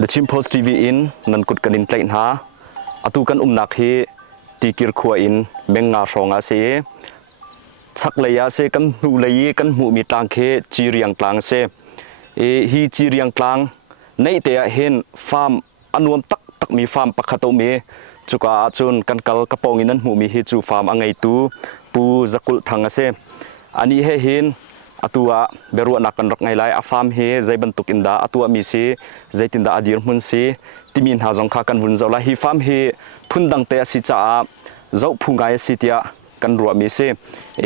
The Chimpos TV in nan kut kanin plain ha atu kan nak hi tikir khua in menga songa se chak leya se kan hu lei kan mu mi tang khe chi riang tlang se hi chi riang tlang nei te a hen farm anuam tak mi farm pakhato me chuka chun kan kal kapong in an mu mi hi chu farm angai tu pu zakul thanga se ani he hin atua beru nakan rak ngai lai a farm he zaiban tuk inda atua mi se zaitinda adir mun se timin ha jong kha kan vun zola hi farm he phundang te si cha zo phungai si tia kan ruwa mi se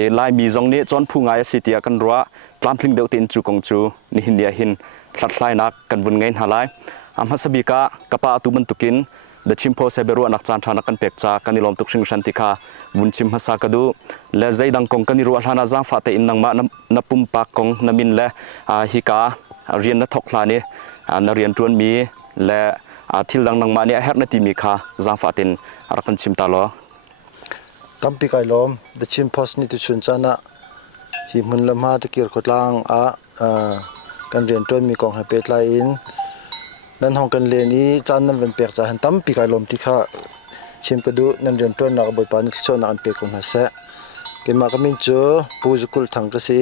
e lai mi jong ne chon phungai si tia kan ruwa planting deu tin chu kong chu ni hin dia hin thlatlai nak kan vun ngai halai am hasabika kapa atu ban tukin the chimpo se beru anak chan thana kan pekcha kanilom tuksing shantika vunchim hasa kadu le zaidang kong kaniru hlana za fa te innang ma na pumpa kong namin le hika rian na thokla ni na rian tuan mi le thil dang nang ma ni her na ti mi kha za fa tin arakan chim ta lo kampi kai lom the chimpos ni tu chun chana hi mun lama te kir khotlang a kan rian tuan mi kong ha pet lai in nan hong kan le ni chan nan ven pek cha han tam pi kai lom ti kha chim ka du nan rian tuan na boi pa ni so na an pe kong ha se ke ma ka min chu pu zukul thang ka si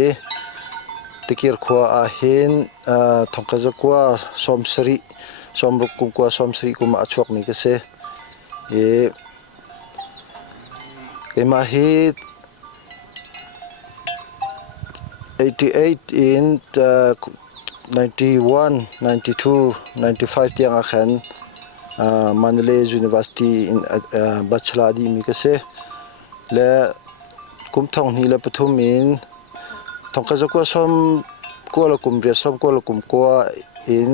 tikir khwa a hin thong ka zakwa somsri somruk kum kwa somsri kum a chuak mi ka se e ma hi 88 in 91 92 95 tiang akhan Manila University in bachelor di mi ka se le kum thong ni le pathum in thong ka zakwa som ko la kum re som ko la kum ko in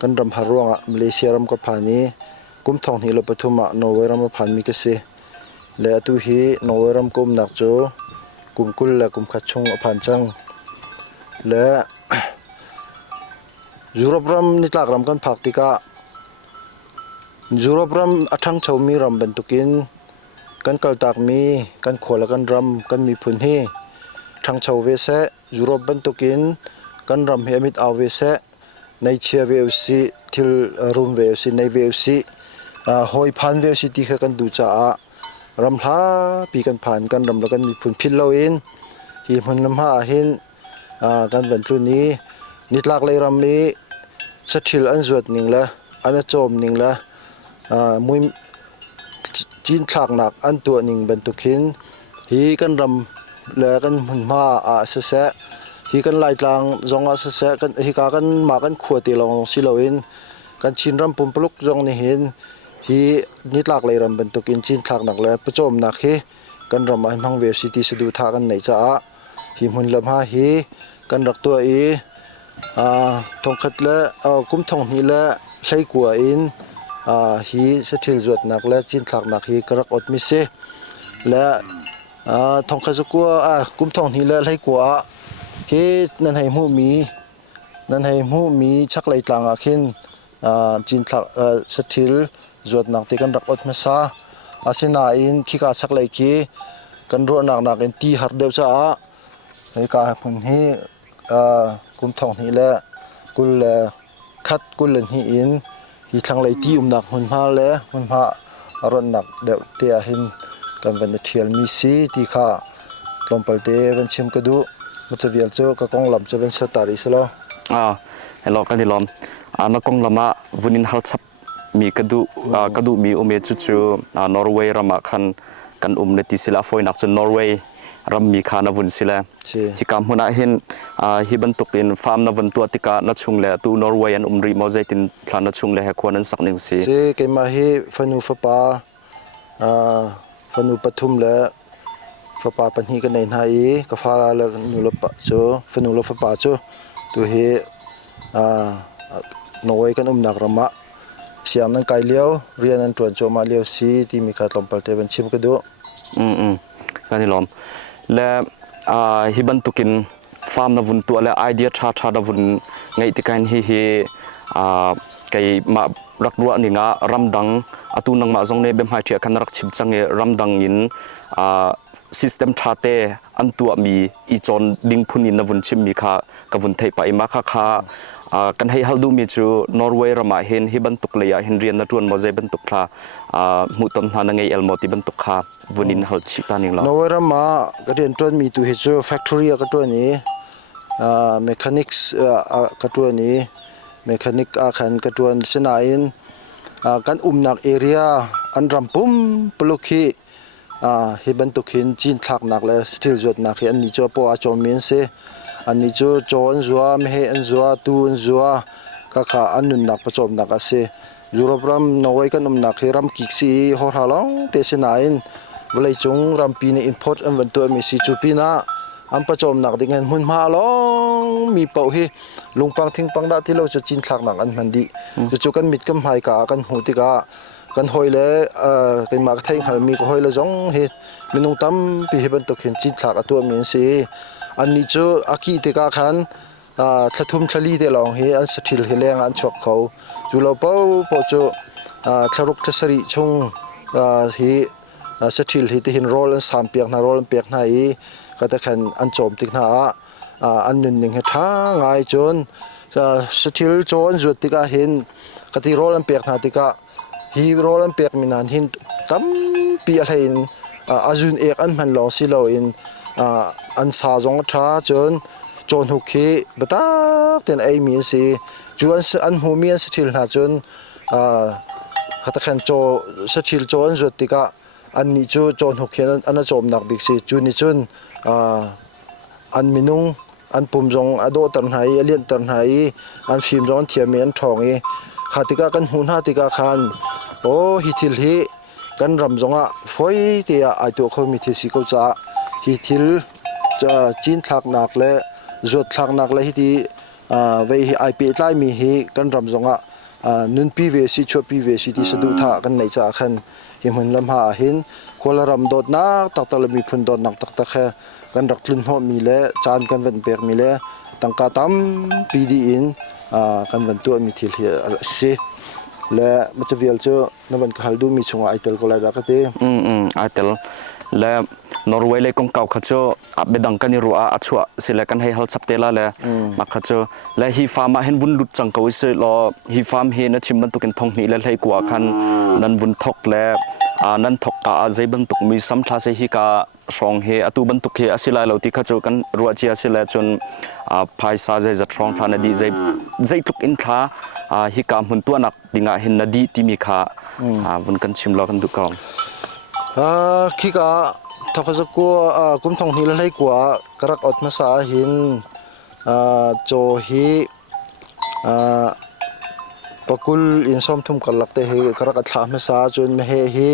kan ram harwanga Malaysia ram ka phani kum thong ni le pathuma Norway ram phan mi ka se le atu hi Norway ram kum nak cho kum kul la kum khachung phan chang le Europe ram ni tlak ram kan phak tika Europe ram athang chhomi ram bentukin kan kaltak mi kan khola kan ram kan mi phun hi thang chho ve se Europe bentukin kan ram he mit aw ve se nei chia ve si thil room ve si nei ve si hoi phan ve si ti kha kan du cha a ram hla pi kan phan kan ram la kan mi phun phil lo in hi mun lam ha hin kan ban tlu ni nitlak le ram mi sathil an zuat ning la ana chom ning la mui chin thak nak an tu ning ban tukhin hi kan ram le kan mun ma a se se hi kan lai tlang zonga se se kan hi ka kan ma kan khuati long siloin kan chin ram pum pluk jong ni hin hi nitlak le ram ban tukin chin thak nak le pachom nak hi kan ram ai mang ve city se du tha kan nei cha a hi mun lam ha hi kan rak tu i thong khat le kum thong ni le hlei kwa in hi sathil zuat nak le chin thak nak hi karak ot mi se le thong kha zakwa kum thong ni le hlei kwa ke nan hai mu mi chak lai tlang a khin chin thak sathil zuat nak te kan rak ot ma sa asina in khika sak lai ki kan ro nak in ti har deu cha a hei ka phun hi kum thong ni le kul khat kul hi in hi thlang lai ti nak hun ma le hun ma ron nak deu te a hin kan ban thial mi si ti kha klompal te ban chim ka du mutavial chu ka kong lam chu ban sa tari selo hello kanilom na kong lama vunin hal chap mi kadu mi ume chu Norway rama khan kan ne ti sila foi nak chu Norway ram mi khana vun sila hi kam huna hin hi ban tukin farm na van tu tika na chung le tu Norway an umri mo zaitin thlan na chung le he khon an sak ning si se ke ma hi fanu fa pa fanu pathum le fa pa pan hi ka nei na i ka fa la nu lo pa chu fanu lo fa pa chu tu hi Norway kan nak rama siam nan kai leo rian an tuan cho ma leo si ti mi kha tlompal te ban chim ka du kanilom le hiban tukin farm na vun tu le idea tha da vun ngai ti kan hi kai ma rak ruwa ni nga ramdang atu nang ma jong ne bem hai thia kan rak chim change ramdang in system thate an tu mi I chon ding phunin na vun chim mi kha ka vun thei pa ima kha กันให้ฮัลดูมีจูนอร์เวย์รามาเห็นฮิบันตุกเลยเห็นเรียนนัดวนมาเจบันตุกท่ามุตตมทานังไงเอลมอติบันตุกค่ะวันนี้ฮัลชิตานิงละ นอร์เวย์มาก็เรียนตัวมีตัวเหตุแฟคทอรี่ก็ตัวนี้เมคานิกส์ก็ตัวนี้เมคานิกอาคันก็ตัวเสนาอินกันหนักเอเรียอันรำปุ่มปลุกฮีฮิบันตุกหินจีนทักหนักเลยสติลจดหนักอันนี้จะพออาจอมินเซอันนี้จะโจนจัวไม่ให้อันจัวตูนจัวก็ขาอันนุนหนักประจบหนักเซยูโรปรำนอร์เวย์กันหนักให้รำกิกซีฮอร์ฮาลองเตเสนาอินเวลาจงรำปีนี้อินพอร์ตอันวันตัวมีสิจูปีน่าอันประจบหนักดิ่งเงินหุ่นมาลองมีเป่าให้ลุงปังทิ้งปังได้ที่เราจะจีนทักหนักอันมันดีจะจูกันมิดกันหายกากันหูติกากันหอยเลยกันมากไทยหันมีก็หอยเลยจงเห็ดมีนุ่งตั้มปีเห็นตกเห็นจีนทักตัวมีนสิอันนี้จูอากีติกาขันทะทุมทะลีเดลองเฮอันสถิลเฮเลงอันชกเขาจูเราเป้าพอจูทะรุกทะสริชงเฮสถิลเฮที่เห็นโรลสามเปียกนาโรลเปียกนาอีก็จะขันอันโจมติกนาอันหนึ่งหนึ่งเหตุท่าง่ายจนสถิลโจนจุดติกาเห็นกติโรลเปียกนาติกาฮีโรลเปียกมีนานหินตั้มปีอะไรอินอาจุนเอกอันมันลองสิเราอินอันสาจงท่าจนโจนหุกขีบัตรเต็นไอมีสิจวนอันหูมีอันสถิลนาจนหัตถ์ขันโจสถิลโจนจุดติกาอันนี้จูโจนหุกขีอันโจมหนักบิกสิจูนี่จุนอันมินุงอันปุ่มจงอโดตันไหเลียนตันไหอันฟิล์มจงเทียมเมียนทองเอขาติกากันหุ่นหาติกาคันโอ้ฮิทิลฮีกันรำจงอ่ะฝอยเตียไอตัวเขามีทิสิเขาจะฮิทิลจะจีนทักหนักและจดทักหนักและฮิติเวฮิไอพีไลมีฮีกันรำจงอ่ะนุนพีเวสิชัวพีเวสิที่สะดุท่ากันในจ่าคันหิมันลำหาเห็นคนละรำโดดนักตักตะลมีพุ่นโดดนักตักตะแค่กันรักลุนหอมีเละจานกันวันเปียกมีเละตั้งกาตั้มปีดีอินกันวันตัวมีที่เหี้ยสิและมันจะเวียลเจ้าในวันขายดูมีชงไอเตลก็เลยรักเต้ไอเตลและนอร์เวย์เลยกงเก่าขัดเจ้าเบดังกันนี่รัวอัชัวสิเลกันให้ฮัลสับเตล่าเลยมาขัดเจ้าและฮีฟาร์มาเห็นวุ้นลุดจังเกาอิสรอฮีฟาร์มเห็นชิมบันตุกันทองนี่และให้กว่าคันนั้นวุ้นทอกและนั้นทอกกาใจบันตุกมีซ้ำท่าเสียฮีกาสองเฮอตูบันตุกเฮอสิลายเราที่ขัดเจ้ากันรัวจีอสิลายจนภายซาใจจัดรองท่านดีใจทุกอินท่าฮิกามหุ่นตัวหนักดิ่งเห็นนดีที่มีค่าวุ้นกันชิมรอกันดูก่อนขี้กาถ้าเขาจะกลัวกุมทองนี่เลยกว่ากระอัดมาสาหินโจฮีปกุลอินสมทุมกันลักเตะกระอัดถามมาสาจนไม่เฮี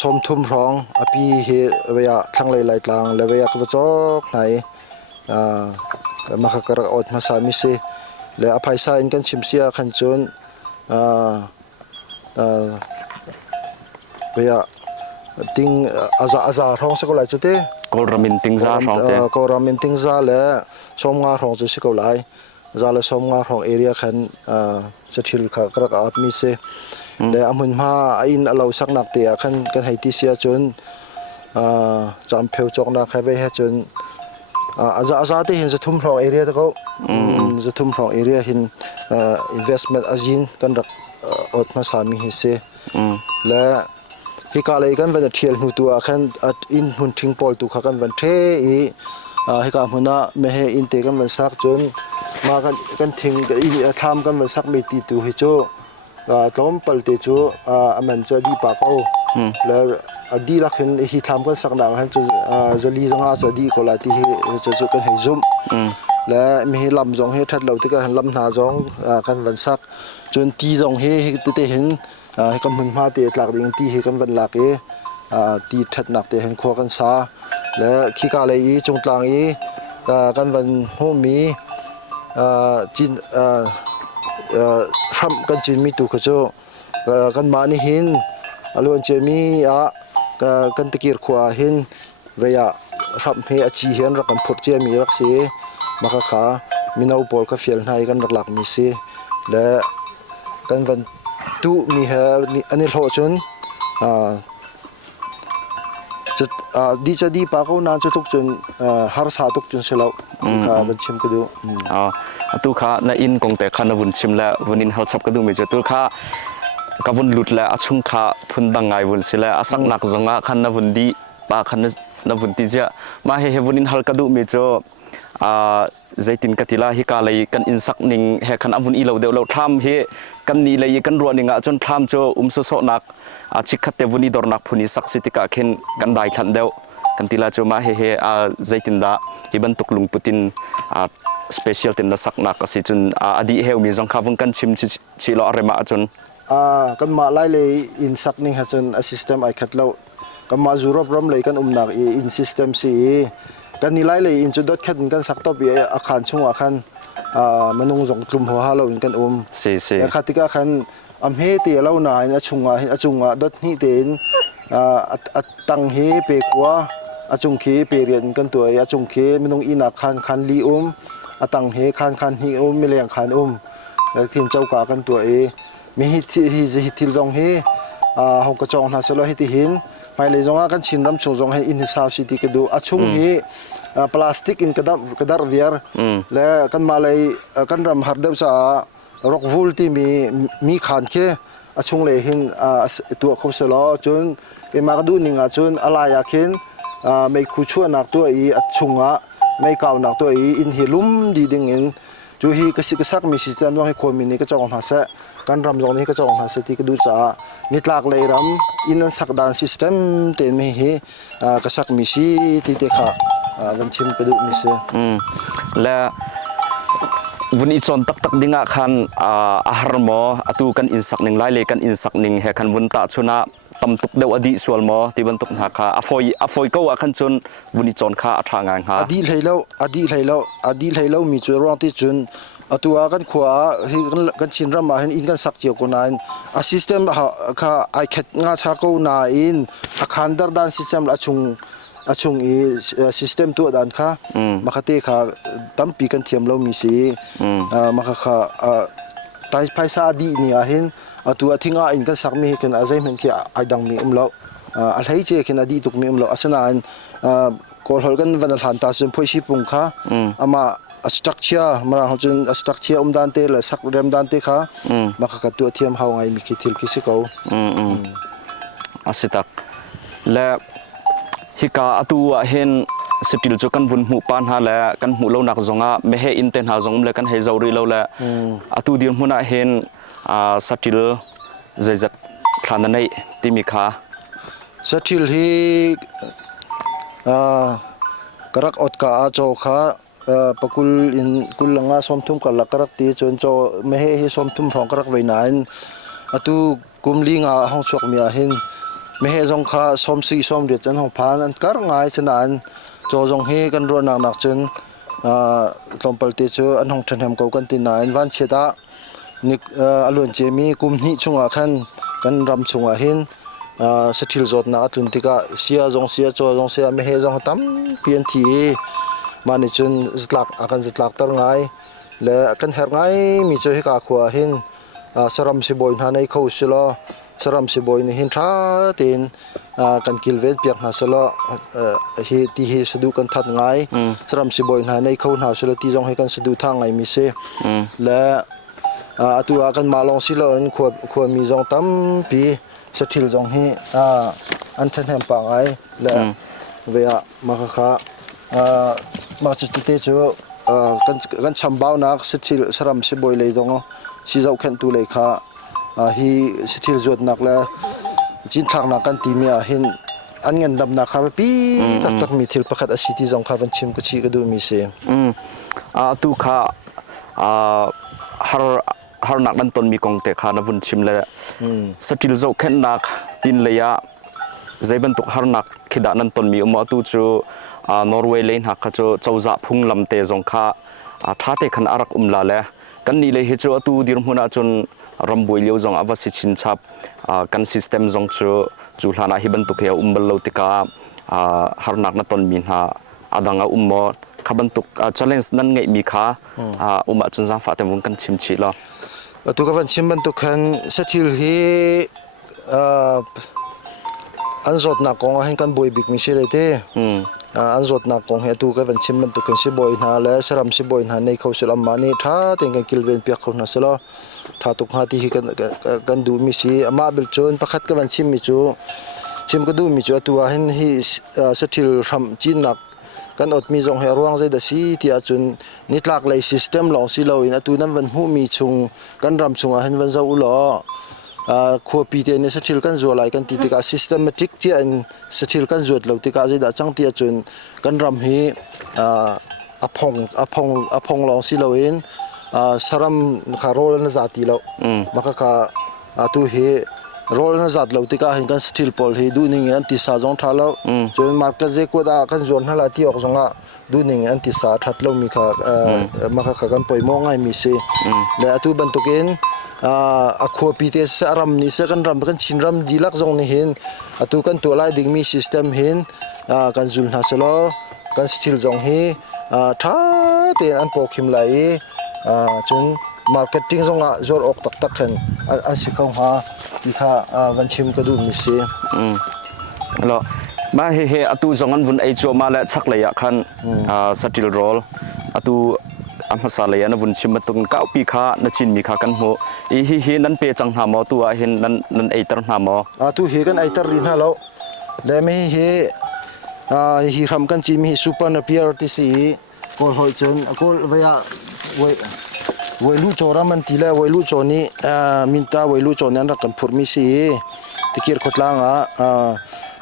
สมทุมร้องอภิเฮเวียทั้งไหลกลางและเวียกระจกไหนมาขกระอัดมาสามิเซและอภัยสาอินกันชิมเสียขันจนเวียติงอาซาร้องสักหลายจุดเต้ก็รามินติงซาร้องเต้ก็รามินติงซาและสมงาร้องจุดสักหลายซาและสมงาร้องเอเรียขันจะทิลขากระอัดมิเซและอามุนมาอินเราสักนักเตียขันกันให้ที่เสียจนจำเพลจอกนักให้ไปให้จนอาซาที่เห็นจะทุ่มร้องเอเรียตะเขาจะทุ่มร้องเอเรียเห็นinvestment อาจินกันรักอดมาสามีฮิเซและฮิกาเลยกันวันเที่ยวหูตัวขันอินหุ่นทิ้งปอลตัวขันวันเทอีฮิกาหัวหน้าไม่ให้อินเตกันวันสักจนมากันทิ้งทำกันวันสักไม่ตีตัวให้โจ้จอมปลเตจูมันจะดีปากเอาแล้วดีลักเห็นฮิทำกันสักหนักเห็นจะลีจังอาจะดีก็ลาที่จะจุกันให้ซุ่มและมีลำจงให้ทัดเราที่กันลำหนาจงกันวันสักจนตีจงให้เตเห็นให้กำมึงมาเตะหลักดิ่งที่ให้กำวันหลักตีทัดหนักเตะเห็นขวากันซาและขี้กาเลยจงกลางกันวันโฮมีจีนทำกันจีนมีตุกโจกันมานี่หินอารมณ์เจมีกันตะเกียร์ขวาหินเวียทำให้อาชีเห็นรักกันพดเจมีรักเสียมาขามีนาอุปอลก็เฟียลให้กันหลักมีเสียและกันวันตุมีเหอันนี้โหจนจะดีปากเขานานจะทุกจนหาสาทุกจนเสร็จแล้วบัญชีมก็ดู tu kha na in kong te khana bun chim la bunin hal chap ka du mi je tu kha ka bun lut la achung kha phun dangai bun sila asak nak zonga khan na bun di pa khan na bun ti ja ma he bunin hal ka du mi cho zaitin katila hi ka lei kan in sak ning he khan abun i lo deu lo tham he kan ni lei kan ro ninga chon tham cho so so nak chik khatte buni dor nak phuni sak sitika khen kan dai khan deu kan tila cho ma he zaitin da hiban tuklung putin special tin da sak nak asi chun adi heu mi jong khavung kan chim chi lo rema chun kan ma lai le in sak ning ha chun a system ai khat lo kan ma zurop ram le kan nak in system si kan ni lai le in chu dot khat kan sak to bi a khan chunga khan manung jong tlum ho ha lo in kan si khatika khan am he te lo na in a chunga dot ni ten atang he pe kwa achung khi pe rian kan tu achung khi manung ina khan li atang he khan hi mi leng khan thin chau ka kan tu mi hi thil jong he hong ka chong na selo hi ti hin mai le zonga kan chin ram chung jong he in south city ke du achung hi plastic in kadar viar le kan ma le kan ram har deu cha rock vul ti mi khan ke achung le hin tu khom selo chun ke ma du ninga chun ala ya khin mai khu chu nak tu achunga mai kaw nak tu in hilum di ding in chu hi ka sak mi system no he khomini ka chong ha sa kan ram jong ni ka chong ha se ti ka du cha nitlak le ram in an sak dan system te mi hi ka sak mi si ti te kha van chim ka du mi se la vuni chon tak dinga khan ahar mo atu kan in sak ning lai le kan in sak ning he khan vun ta chuna tam tuk deu adi sual mo ti ban tuk na kha afoi ko akhan chun vuni chon kha atha ngang ha adi leilo mi chu ro ti chun atua kan khwa hi kan chin ram ma hin in kan sak chiu ko na a system kha ai khet nga cha ko na in a khan dar dan system achung system tu dan kha makhate kha tampi kan thiam lo mi si makha kha tai paisa di ni a hin atua thinga in kan sak mi kan azai men ki aidang mi lo a hlei che khin adi tuk mi lo asana an kol hol kan van han ta sun phoisi pung kha ama structure mara hojun structure dan te la sak rem dan te kha makha ka tu thiam haw ngai mi ki thil ki se ko asitak la hika atu hen sitil cho kan vun mu pan ha la kan mu lo nak zonga me he in ten ha zong le kan he zawri lo la atu dir huna hen satil zaizat thana nei timi kha satil hi karak ot ka a cho kha pakul in kulanga somthum kala karak ti chon cho me he hi somthum phong karak veinain atu kumlinga hong chok mi a hin me he jong kha somsi som de chan hong phan an kar ngai chanan cho jong he kan ro nak chen tlompal te chu an hong than hem ko kan ti nain van cheta nik alon che mi kum ni chunga khan kan ram chunga hin sathil zot na tun tika sia cho jong sia me he jong tam pnt mani chun zlak akan zlak tar ngai le kan her ngai mi chu he ka khwa hin saram si boy na nei kho silo saram si boy ni hin tha tin kan kilvet piak na solo hi ti hi sudu kan that ngai saram si boy na nei kho na solo ti jong he kan sudu tha ngai mi se le atua kan malong silo an khwa mi jong tam pi sathil jong hi an than hem pa ngai le veya ma kha ma chu te chu kan chambau nak sathil saram si boy le jong si jau khan tu le kha hi sathil jot nak la chin thak na kan ti mi a hin an ngen dam na kha pi tak mi thil pakhat a city jong kha van chim ku chi ka du mi se tu kha har nak nan ton mi kong te kha na vun chim le satil zo khen nak tin le ya zaiban tuk har nak khida nan ton mi ma tu chu norway len ha kha chu chauza phung lam te jong kha tha te khan arak la le kan ni le he chu atu dir huna chun ramboi leo jong avasi chin chap kan system jong chu hlana hiban tuk he umbal lo tika har nak na ton min ha adanga ummo khaban tuk challenge nan ngai mi kha uma chun za fa te wong kan chim chi lo tu ka van chim ban tu khan sathil hi an zot na ko hen kan boi bik mi se le te อันรถนักกงเหตุกันวันชิมมันตุกันสิบอยนาและสรัมสิบอยนาในเขาสุลามานี่ท่าเต็งกันกิลเวนเปียกเขานะสละท่าตุกหาที่กันดูมิสิอามาเบลจนประคัดกันวันชิมมิจูชิมก็ดูมิจูตัวเห็นฮีสถิลทำจีนนักกันอดมีจงเหรวงใจดสีที่อาจุนนิทลักเลยซิสเต็มลองสิเราอินตัวนั้นวันหูมีชงกันรำชงเห็นวันเจ้าอุลอขัวปีเตนสถิลกันจวลายกันติดกับซิสเต็มติกที่อันสถิลกันจวดเราติดกับใจดัจังที่อาจุนกันรำฮีอพงลองสิเราอินสรัมคาโรลนจัดที่เรามักกะตัวเฮโรลนจัดเราติดกับเห็นกันสถิลพอลเฮดูนิ่งอันที่สาจงท่าเราจนมาร์กเซกวดากันจวนฮัลที่ออกจงอ่ะดูนิ่งอันที่สาทัดเรามีค่ะมักกะกันปล่อยมองไงมีเสและตัวบรรทุกเองขัวปีเตสรำนี่เสกันรำกันชินรำดีลักจงนี่เห็นตัวกันตัวไล่ดิ่งมีซิสเต็มเห็นกันจุนฮัสโลกันสถิลจงเฮท่าเตนอันปกหิมไหลจนมาร์เก็ตติ้งจงอ่ะจอดออกตักเห็นอันสิเขาหาที่ข้าวันชิมก็ดูมิเสียแล้วมาเฮอตูจงอันบุญไอโจมาและชักเลยคันสติลโรลอตูอัมพสาเลยนะบุญชิมมาตุงก้าวปีข้านจินมีข้ากันโหเฮนั้นเปจังหามอตัวเห็นนั้นไอตรหามอตูเฮกันไอตรรินฮะแล้วแล้วไม่เฮฮีทำกันจีมีซูเปอร์นเปียร์ที่สี่ก็หอยจนก็เวียวัยรุ่นโจรามันทีละวัยรุ่นโจนี้มินตาวัยรุ่นโจนั้นรักกันพูดมิสีที่เกี่ยวกับล่าง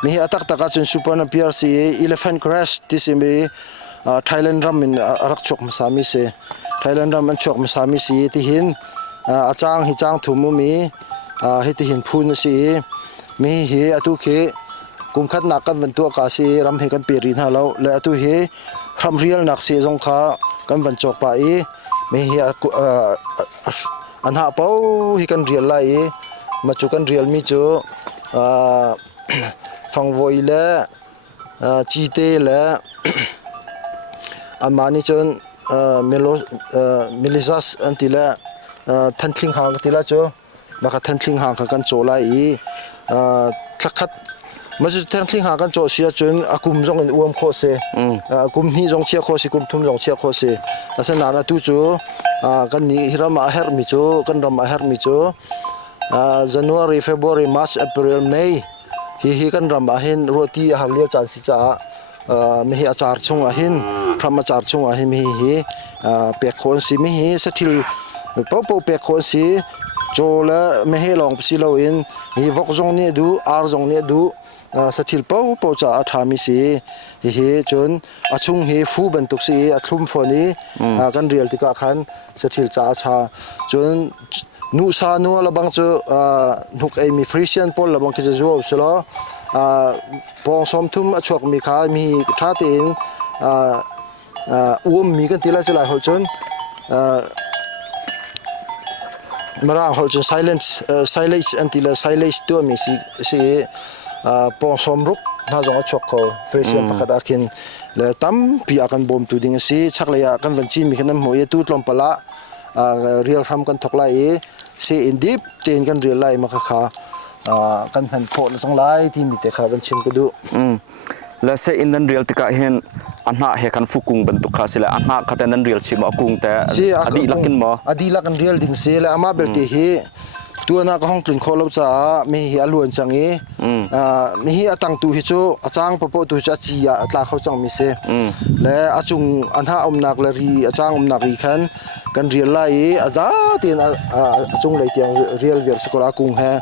มีอัตราจนซูเปอร์นเปียร์สีอีเลฟเฟนคราชที่สิมีไทยแลนด์รัมมินรักชกมาสามิสีไทยแลนด์รัมมันชกมาสามิสีที่เห็นอาจารย์ฮิจางถุมุมีให้ที่เห็นพูนสีมีเฮอตุเคกุมขัดนักกันเป็นตัวกาสีรำให้กันเปรียนฮะแล้วและตัวเฮทำเรียลนักเสียจงขากันบรรจบไปไม่เฮอันหาเป้าให้กันเรียลไล่มาจุกันเรียลมิจูฟังโวยและจีเตและอันมานี่จนมิลิซัสอันที่ละทันทิ้งห่างที่ละจูมาคัดทันทิ้งห่างกันโจไล่ทักคัดมาจุดทันทิ้งห่างกันโจเสียจนอากุมจงอินอวมโคเซกุมนี้จงเชียโคสิกุมทุ่มจงเชียโคเซแต่สนานตู้จูกันนี้ฮิรามาเฮร์มิจูกันรามาเฮร์มิจูJanuary February March April May hi kan ram ahin roti halio chan si cha mi hi achar chung ahin phram achar chung ahin mi hi pe khon si mi hi sathil po pe khon si chola me he long si lo in hi vok jong ni du ar jong ni du sathil po cha atha mi si hi chon achung hi fu ban tuk si athum phoni kan real tika khan sathil cha cha chon nu sa nu la bang chu nuk ai mi frisian pol la bang ki ju selo pong som thum achok mi kha mi tha tin mi kan tila chala hol chon mara hol chon silence antila silence to mi si pong som ruk na jong achok ko frisian pakhat akin le tam pi akan bom tu ding si chakleya kan vanchi mi khanam hoye tu tlom pala real from kan thokla e se indip ten kan real lai ma kha kan han kho na song lai ti mi te kha ban chim ko du la se in nan real tika hen anha he kan fukung ban tu kha sila anha khata nan real chim akung te adi lakin mo adi lakan real ding se la ama bel te hi tu na ka hong tlun kho lo cha mi hi aluan changi mi hi atang tu hi chu achang popo tu cha chi ya atla kho chang mi se le achung anha omnak la ri achang omnak ri khan kan real lai aja tin achung lai tiang real ver skola kung ha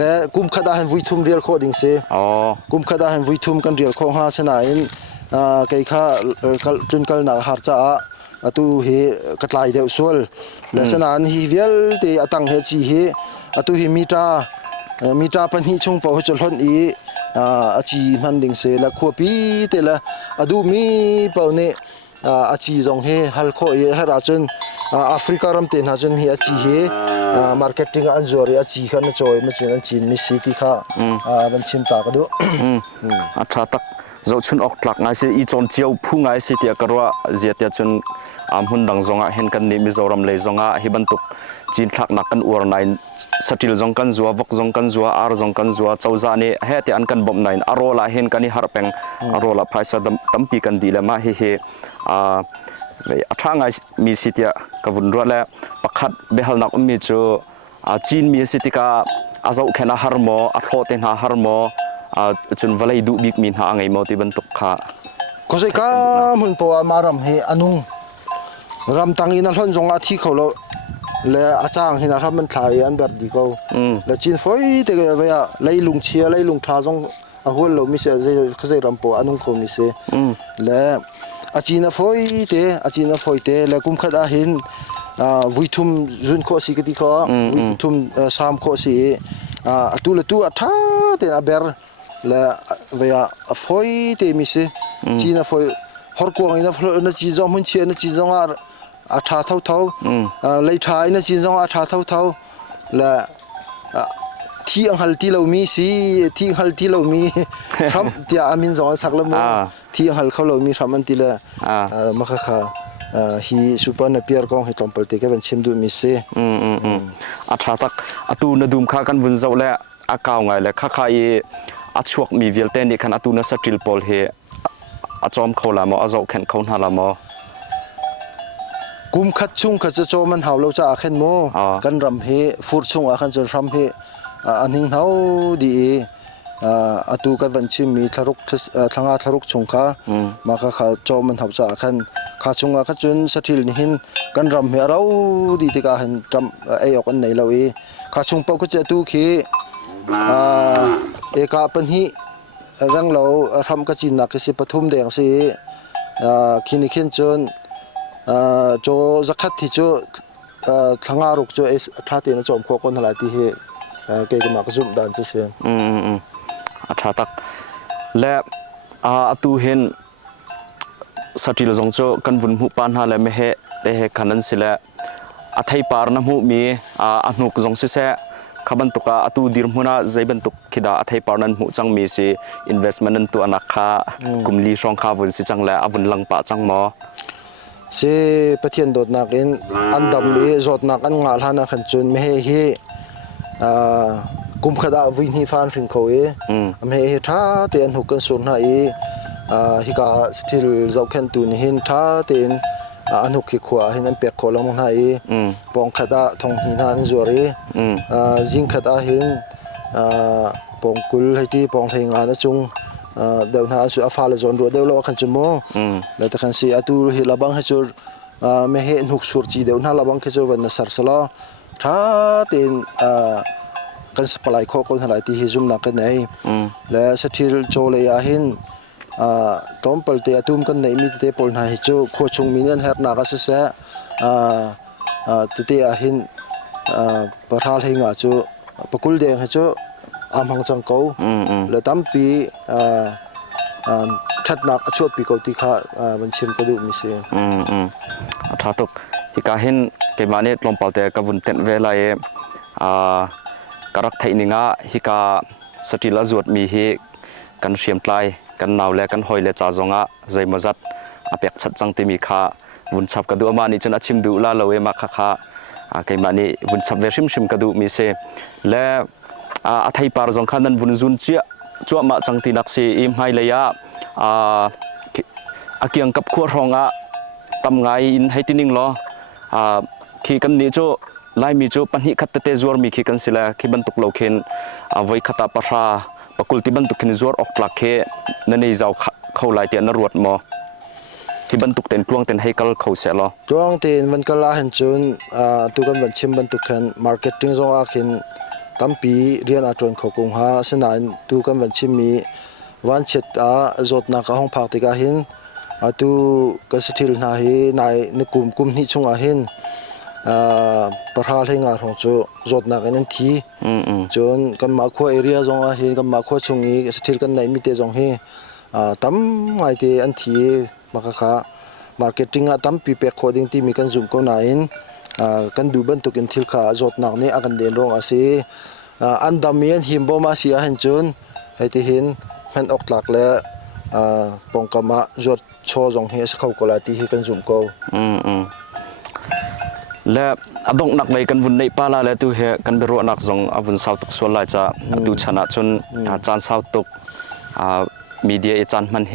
le kum khada han vui thum real kho ding se kum khada han vui thum kan real kho ha sana in kai kha tlun kal na har cha atu he katlai deu sol le sana an hi vial te atang he chi he atu hi mita pan hi chung po chol hon i achi man ding se la khopi te la adu mi po ne achi jong he hal kho ye hara chun Africa ram te na chun hi achi he marketing an zori achi khan choi ma chun chin mi city kha ban chim ta ka du atha tak zo chun ok tlak ngai se I chon chiau phu ngai se tia karwa zia tia chun หุ่นดังจงอ่ะเห็นกันนี่มิโซรัมเลยจงอ่ะฮิบันตุกจีนทักนักกันอวรนายสติลจงกันจัววกจงกันจัวอาร์จงกันจัวเจ้าจานี่เฮติอันกันบ่มนายอารอละเห็นกันนี่ฮาร์เป็งอารอละภายสะตั้มปีกันดีเลยมาเฮอัฐางไงมีสิทธิ์กับวุ่นรัวแล้วปักขัดเบลนักมีจูจีนมีสิทธิ์กับอาเจ้าแค่นาฮาร์โมอัทโตเตนฮาร์โมจนวันเลยดูบิ๊กมินหาไงมอที่บรรทุกขาก็ใช่ก็มันปัวมารำเฮอนุงรำตังอินทันจงอาทิเขาเราและอาจารย์เห็นนะครับมันถ่ายอันแบบดีก็และจีนฝอยแต่ก็แบบเลยลุงเชียเลยลุงท้าจงอาหัวเราไม่ใช่เขาใช้รำปัวอนุงเขาไม่ใช่และอาจีนฝอยเตะและกุมขัดอาหินวิทุมจุนโคสิกติเขาวิทุมสามโคสิตุลตุอัฐาเตนอาเบร์และเวียฝอยเตมิใช่จีนฝอยฮอร์กวางอินฟลจีนจงมันเชียนจีนจงอาชาเท่าเลยท้ายนะจีนจงอาชาเท่าและที่อังฮัลที่เรามีสิที่อังฮัลที่เรามีครับที่อามินจงสักละมั้งที่อังฮัลเขาเรามีครับมันที่ละมาค่ะฮีซูเปอร์เนเปียร์กองให้ตอมเปิลเตก็เป็นชิมดูมิเซ่อาชาตักอาตูนดูมข้ากันวุ่นเจ้าและอากาวไงและข้าใครอาชวกมีเวลเตนนี่ขันอาตูนสติลปอลเฮอาจอมเขาละมออาเจ้าแข่งเขาหน้าละมอกุมขัดชุ่งขัดจะโจมันหาวเราจะอาเข็นโมกันรำเฮฟูดชุ่งอาขันจนรำเฮอันหิงเฮาดีอาตูกันวันชิมมีทารุกทางอาทารุกชงค่ะมาค่ะโจมันหาวจะอาขันข้าชงอาขันจนสถิลนิหินกันรำเฮเราดีที่กาเห็นรำไอออกอันไหนเราข้าชงเป้าก็จะตูขี้เอกาปัญหิรังเราทำกระจินนักสิปฐุมแดงสิคินิขินจนโจจักขัดที่โจทางอารุกโจท่าเตนโจมขวคนหลายที่เกี่ยวกับมากจุ่มดันเสียอาชาตักและตูเห็นสติลจงโจกันวุ่นหูปานหาและไม่เฮแต่เฮขันนั้นสิและอาไทยปาร์น้ำหูมีอนุกจงสิเสขบันตุกอาตูดิรมุนาใจบันตุกคิดาอาไทยปาร์นั้นหูจังมีสิ investment นั้นตัวนักขากุมลีช่องขาวุ่นสิจังและวุ่นลังปะจังมอเสปะเทียนโดดนักเองอันดำมีจดนักอันงาลานักขันจนไม่เฮกุมขดาวินฮีฟานฟิงเขาไม่เฮท่าเตียนหุกันสุนหายฮิกาสติลเจ้าแคนตูนหินท่าเตียนอันหุกิขวาหินอันเปียกขวาลงหายปองขดาทองหินอันจวรีจิงขดาหินปองกุลให้ที่ปองเทงอันจุงเดี๋ยวน่าสุอาฟาเลจอนรัวเดี๋ยวเราขันจมูกแล้วแต่ขันสีอาตูฮิลาบังให้จูไม่เห็นหุกสุรจีเดี๋ยวน่าลาบังให้จูวันนัสสลาถ้าเต็นกันสปลายข้อคนหลายที่ฮิซุมนักกันไหนและสถิลโจเลยอาหินตอมเปิลเตอตุมกันไหนมีเตปอลนาฮิจูขวชงมีเงินเฮร์นักเสียเตอาหินปะทาลเฮงอาจูปะกุลเดงให้จูอามังจังเขาและตั้มปีชัดนักช่วยปีเขาที่ข้ามันชิมกระดูกมิเสียถ้าตุกที่การเห็นเกี่ยมาเนี่ยลมเป่าแต่กับวุ่นเต็นเวลาการักไทยนิงะฮิกาสติลาจวดมีเฮกันเชียมไตกันนาวและกันหอยและจ่าจงะใจมาจัดอาเปียกชัดจังที่มีข้าวุ่นฉับกระดูกมานี่จนอาชิมดูลาเลวมาข้าเกี่ยมานี่วุ่นฉับเวชิมกระดูกมีเสและอาไทยปาร์จงขันนั้นวุ่นจุนเจียจั่วมาจังที่นักสีอิมไฮเลยะอาเกียงกับขวดรองตำไงอินให้ตินิงล้อขี้กันนี้จั่วไล่มีจั่วปัญหาขัดเตะจวดมีขี้กันสิละขี้บรรทุกเหล่าเข็นไว้ขัดปะราปะกุลที่บรรทุกขี้จวดออกปลักเขนั่นเองจะเข้าไล่เตียนรวดมอที่บรรทุกเต็นกลวงเต็นให้กัลเข้าเสียล้อกลวงเต็นมันก็ลาเห็นจนตัวกันบัญชีบรรทุกขันมาร์เก็ตติ้งจงอาขินตั้มปีเรียนอาจารย์เขาคงหาสนานตัวกันบัญชีมีวันเช็ดจดนักห้องพักติกาหินตัวกันสถิลนาฮีนายในกลุ่มนี้ชงอาหินประธานให้งานของจดนักนั้นทีจนกันมาขั้วเอเรียจงอาหินกันมาขั้วชงนี้สถิลกันในมิเตจงฮีตั้มไงเตอันทีมาค่ะมาร์เก็ตติ้งตั้มปีเป็กโคดิ้งที่มีกันจุ่มก็นายกันดูบันทุกินทิลขาจดนักนี้อากันเดินรองอาศัยอันดำมีอันหิมบ่มาเสียเห็นจนให้ที่เห็นมันออกหลักแล้ว ปองกำมะจวดโชจงเฮสเข้ากลาตีให้กันจุ่มกูและอดงนักในกันวุ่นในป่าละและตัวเฮกันไปรัวนักจงอวุ่นสาวตกส่วนหลายจะตัวชนะจนจานสาวตกมีเดียจานมันเฮ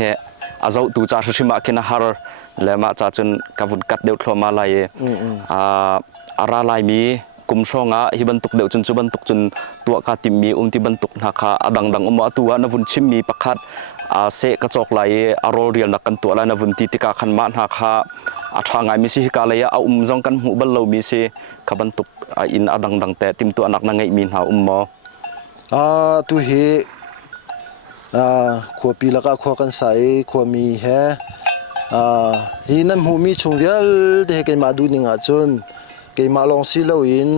อาเจ้าตัวจ่าชิมาคินาฮาร์และมาจ่าจนกวุ่นกัดเดือดลมาลายอาราลายมีกุมช่องฮิบันตุกเดือดจนจุบันตุกจนตัวกาติมีที่บันตุกนักดังตัวนวุ่นชิมมีประคัดเสกระจกไหลอารมณ์เรียนนักกันตัวแล้วนวุ่นตีติกาขันมาหากทางไงมิสิกาเลยจงกันหูบัลเรามิสิขบันตุกอินดังแต่ติมตัวนักนั่งไงมีหามอตัวเฮขวปีละก็ขวกันใสขวมีแฮฮีนั่นหูมีชงเดียลเด็กมาดูนิงจนเกมาลองสิเลวิน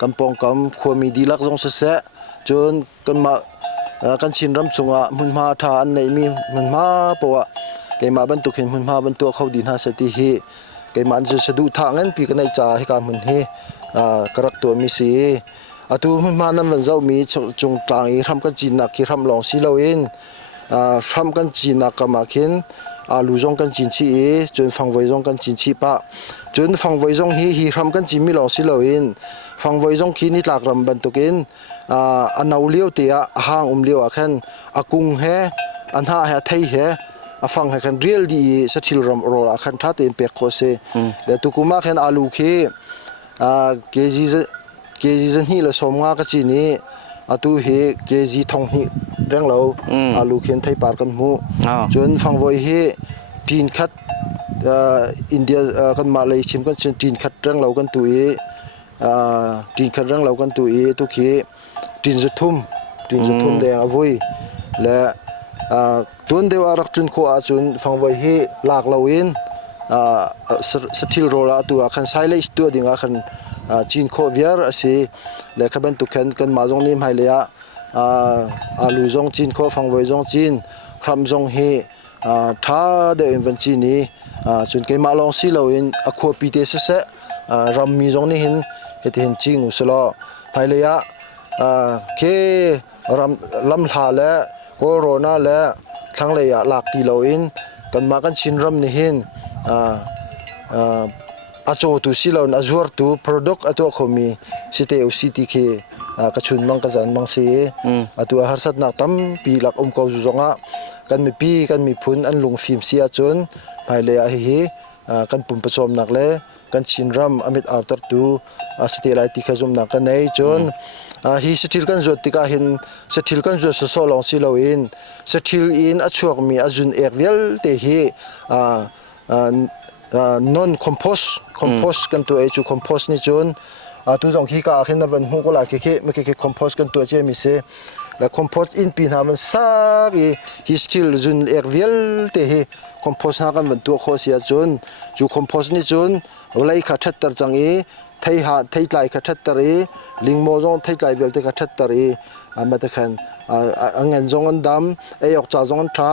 กำปองกำขวมีดีลักจงเสะจนกันมากันชินรำสงมุนมาทานในมีมุนมาปะเกมาบรรทุกเห็นมุนมาบรรทุกเขาดินหาสติเฮเกมาจะสะดุทางนั้นปีกันในจ่าให้การมุนเฮกระตัวมีสีตัวมุนมานั้นมันเจ้ามีจงจางทำกันจีนักที่ทำลองสิเลวินทำกันจีนักก็มาเข็นลูจงกันจีนชีจนฟังไว้จงกันจีนชีปะจนฟังไว้จงฮีทำกันจีนไม่ลองสิเลวินฟังไว้จงคีนิตากรำบรรทุกินอันเอาเลี้ยวเตียห่างเลี้ยวขันกุ้งเฮอันหาเฮไทยเฮฟังให้ขันเรียลดีสถิลรำโรลขันท่าเต็มเปียกโคเซแล้วตุกุมาขันอาลูเคเกจีจันฮีละสมงากจีนีตัวเฮเกจีทองฮีเรื่องเราอาลูเคนไทยปาร์กันมูจนฟังไว้เฮจีนคัดอินเดียกันมาเลยชิมกันจีนคัดเรื่องเรากันตัวจีนคัดเรื่องเรากันตัวตุกเฮจีนจะทุ่มแดงอวุยและตัวเดียวอารักจุนโคอาจุนฟังไว้เฮลากเราอินสถิลโรลาตัวขันไซเลสตัวดิ่งขันจีนโคเวียร์สิและขบันตุกันกันมาจงนิมไฮเลียลูจงจีนโคฟังไว้จงจีนคำจงเฮท้าเดินวันจีนี้จนเกมาลองสิเราอินขวปีเตสเสรำมีจงนี่เห็นจริงอุสลอไฮเลียเคลำหาและโคโรนาและทั้งเลยหลักที่เราอินกันมากันชินรำนี่เห็นอาโจตุสิเราอาจวดตุ product ตัวเขามีสิเตอสิติเคกระชุนมังกระจันมังเสียตัวหาสัตนักตั้มปีหลักเขาจุงกันมีปีกันมีพุนอันลงฟิล์มเสียจนภายเลยเฮกันปุ่มผสมนักเลยกันชินรำอเมริกาตัดตัวสเตลไลติขจมนักกันในจนฮีสติลกันจดติกาเห็นสติลกันจดสลองสิเราอินสติลอินอช่วงมีอาจุนเอกเวลเตฮีnon compost กันตัวจู compost นี่จนตัวจงขี้กาเห็นนะวันหูก็หลายเคไม่เค compost กันตัวเจมิเซแล้ว compost อินปีนามันซากฮีสติลจุนเอกเวลเตฮี compost หากันวันตัวโคเสียจนจู compost นี่จนเวลาขัดทัดตรจังไทยไลขัดทัดตรีลิงโมจงไทยไลเวลเตขัดทัดตรีมาตะขันเงินจงอันดำออกจากจงอันท้า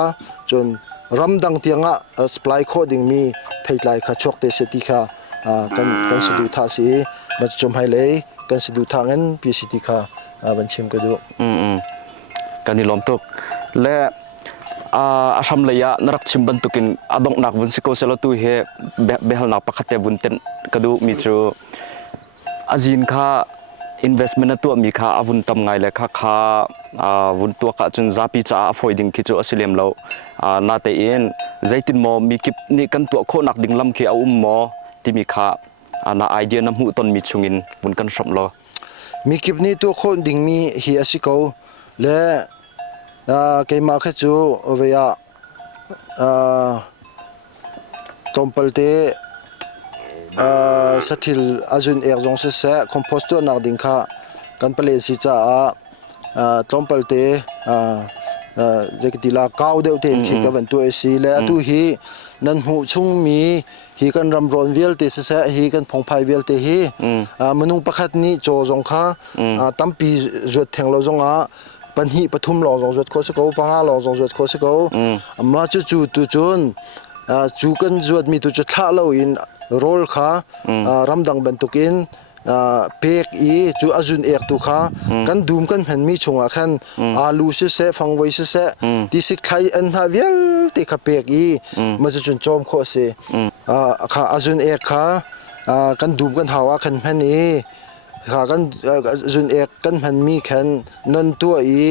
จนรำดังเตียงสปายโคดิ้งมีไทยไลขัดชกเตสติค่ะกันสะดุดท่าสีมาจมไฮเลยกันสะดุดทางนั้นพิสิทธิค่ะบัญชีมกระดูกันนี่ล้อมตุกและอาชัมเลยะนรักชิมบันตุกินอดงนักวุ้นสิโกเซลตุเฮเบลนักปักเตวุ้นเต็นกระดูมีจูอาจินค่ะ investment ตัวมีค่ะอาวุ้นทำไงเลยค่ะวุ้นตัวค่ะจนซาปิจ้า avoiding คิดจูอสิเลมเรานาเตอินใจตินโมมีกิบนี่กันตัวโคนักดิ่งลำเขียวโมที่มีค่ะนาไอเดียน้ำหูต้นมีชุงินวุ้นกันสมเรามีกิบนี่ตัวโคดิ่งมีเฮียสิโกและเกมาแค่จูเวียตอมเปลเตสถิลอาจุนเอกจงเสะคอมโพสต์ตัวนักดิ่งค่ะกันเปลี่ยนสิจ้าตอมเปลเตจะกิติลาก้าวเดียวเต็มขีกับวันตัวสีและตัวฮีนั่นหูชุ่งมีฮีกันรำร้อนเวลเตสเสะฮีกันพงไพเวลเตฮีมนุษย์ประคัดนี้โจจงค่ะตั้มปีจวดแทงเราจงปัญหาปฐุมหล่อจงจวดโคสโกปังอาหล่อจงจวดโคสโกมาจู่ตุจุนจูกันจวดมีตุจุดท่าเราอินโรลค่ะรำดังบรรทุกิน เปกอีจูอาจุนเอกตุขากันดูมกันเห็นมีชงอ่ะคันอาลูเสฟังไว้เสที่สิกไทยอันฮาเวลติขเปกอีมาจะจุนโจมโคเสข้าอาจุนเอกขากันดูมกันหาวคันเห็นอีข้ากันจุนเอกกันเห็นมีแคนนันตัวอี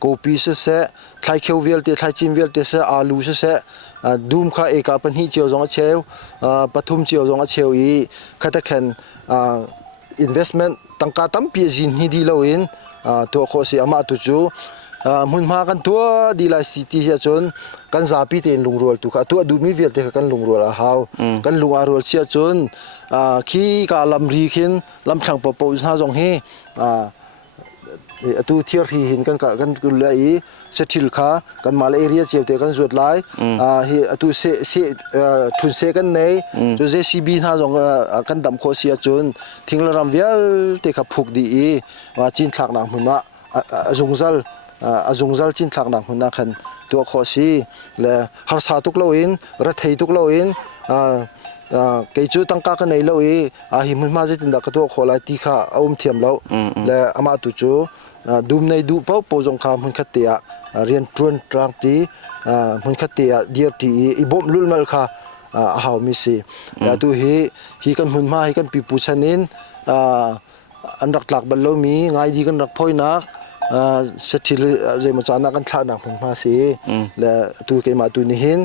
โกปีเสไทยเขียวเวลติไทยจิมเวลติเสอาลูเสดูมข้าเอกาปันฮีเจียวจงเชลปทุมเจียวจงเชลอีข้าตะแคนinvestment ตั้งกาตั้มปีจินฮีดีเลวินตัวโคสิอามาตุจูมุนมากันตัวดีไลซิตี้จะจนกันซาปีเต็นลุงรัวตุกตัวดูมีเวลเตกันลุงรัวละฮาวกันลุงอารวลเสียจนขี้กาลำรีขินลำช่างปะปะหาจงเฮตัวเทียร์ที่เห็นกันกุลายเซติลขากันมาเลเรียเจียวเตกันจวดไลตัวเซทุนเซกันในตัวเจซีบีหาจงกันดำโคเสียจนทิ้งละรำเวลเตกับผูกดีว่าจีนทักหนังหุ่นว่าจงซัลจีนทักหนังหุ่นนักขันตัวโคสีและฮาร์ซาตุกโลอินรัฐไทยตุกโลอินเกี่ยจูตั้งกากันในโลกหิมมาจะติดดักตัวโคลายตีข้าอุ้มเทียมแล้วและอามาตุจูดูในดูเป้าโปจงคำมันขัดเตียเรียนตรวนตรังตีมันขัดเตียเดียร์ตีอีบอมลุลมาลค่ะหาวมิสิและตัวฮีกันหุ่นมาฮีกันปีปูชันินอันรักหลักบรรลุมีไงดีกันรักพ่อยนักสถิลเจมันจานักกันชาหนักหุ่นมาสิและตัวเกี่ยมาตัวนี้เห็น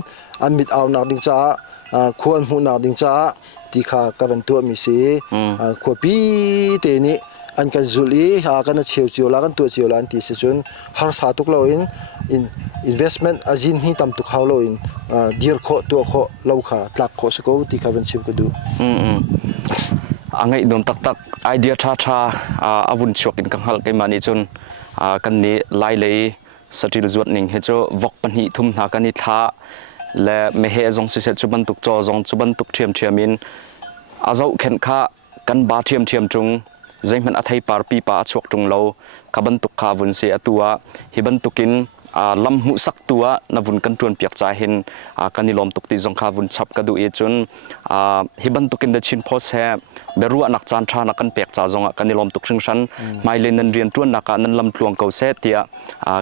อันมิดเอาหนักดิ่งจ้าควรหุ่นหนักดิ่งจ้าที่ข้ากันตัวมิสิขวบปีเตนี้อันกันจุลีหากันเชียวเชียวลากันตัวเชียวลาอันที่สุดฮาร์สาตุกเราinvestment อาจินที่ทำตุกเขาเราเดียร์โคตัวโคเราขาหลักโคสกูที่ข้าเป็นชิมก็ดูอังไงโดนตักไอเดียท่าอาวุธชวกินกังหัลกันมานี่จนกันนี้ไล่เลยสติลจวดหนึ่งเฮจวกปัญหิทุ่มหากันนิท่าและไม่เฮจงสิเสจุบันตุกจอจงจุบันตุกเทียมมินอาเจ้าเข็นข้ากันบาเทียมจงใจมันอัฐิปาร์ปีปาชวกจงเราขบันตุกขาวุนเสียตัวฮิบันตุกินลำหุสักตัวนวุนกันจวนเปียกใจเห็นกันนิลมตุกตีจงขาวุนฉับกระดูเอจนฮิบันตุกินเดชินโพสแฮเบรัวนักจานทานักกันเปียกใจจงกันนิลมตุกชิงชันไม่เลนันเรียนจวนนักนั้นลำทวงเกาเสตีย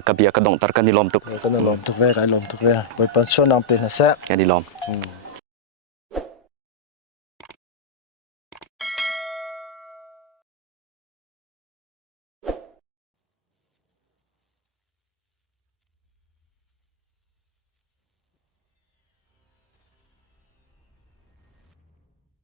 กระเบียกระดงตัดกันนิลมตุกกันนิลมตุกเวกันนิลมตุกเวไปปันชวนนำเป็นเสกันนิลม